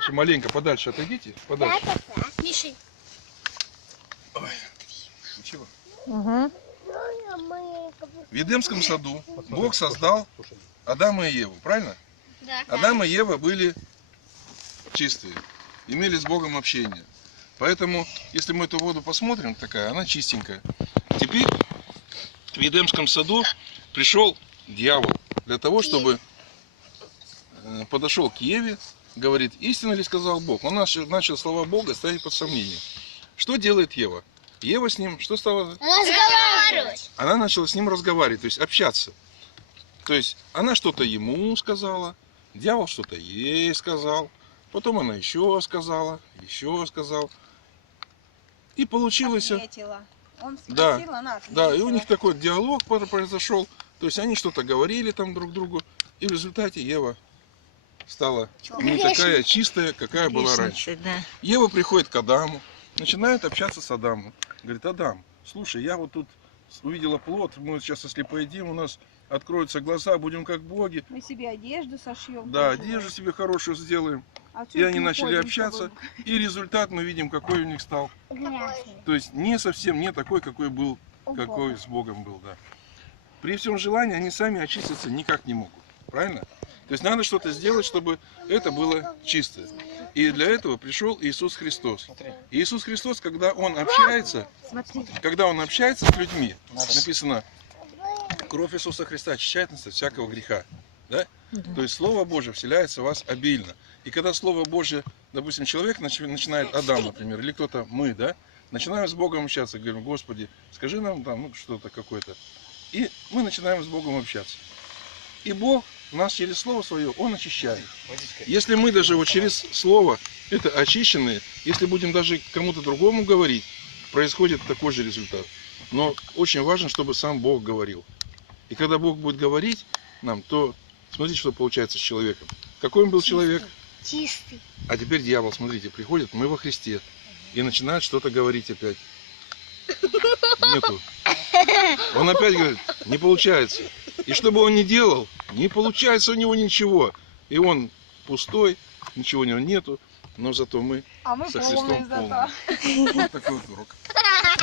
Подальше, маленько, подальше отойдите. Подальше. Мишень. Ой, ничего. Угу. В Эдемском саду Бог создал Адама и Еву, правильно? Да. Адам и Ева были чистые, имели с Богом общение. Поэтому, если мы эту воду посмотрим, такая, она чистенькая. Теперь в Эдемском саду пришел дьявол для того, чтобы подошел к Еве, говорит, истинно ли сказал Бог? Он начал слова Бога ставить под сомнение. Что делает Ева? Ева с ним, что стала? Разговаривать. Она начала с ним разговаривать, то есть общаться. То есть она что-то ему сказала, дьявол что-то ей сказал, потом она еще сказала. И получилось... Ответила. Он Да, спросил, она ответила. да, и у них такой диалог произошел. То есть они что-то говорили там друг другу, и в результате Ева стала не такая чистая, какая была раньше. Да. Ева приходит к Адаму, начинает общаться с Адамом. Говорит, Адам, слушай, я вот тут увидела плод, мы сейчас, если поедим, у нас откроются глаза, будем как боги. Мы себе одежду сошьем. Да, одежду себе хорошую сделаем. А И они начали общаться, и результат мы видим, какой у них стал. То есть не совсем не такой, какой был, какой с Богом был, да. При всем желании они сами очиститься никак не могут, правильно? То есть надо что-то сделать, чтобы это было чистое. И для этого пришел Иисус Христос. И Иисус Христос, когда Он общается с людьми, написано, кровь Иисуса Христа очищает нас от всякого греха. Да? То есть Слово Божие вселяется в вас обильно. И когда Слово Божие, допустим, человек начинает, Адам, например, или кто-то, мы, да, начинаем с Богом общаться, говорим, Господи, скажи нам там ну, что-то какое-то. И мы начинаем с Богом общаться. И Бог нас через Слово Свое, Он очищает. Если мы даже вот через Слово, это очищенные, если будем даже кому-то другому говорить, происходит такой же результат. Но очень важно, чтобы сам Бог говорил. И когда Бог будет говорить нам, то смотрите, что получается с человеком. Какой он был человек? Чистый. А теперь дьявол, смотрите, приходит, мы во Христе. И начинает что-то говорить опять. Нету. Он опять говорит, не получается. И что бы он ни делал, не получается у него ничего. И он пустой, ничего у него нету. Но зато мы со Христом полны. Вот такой вот урок.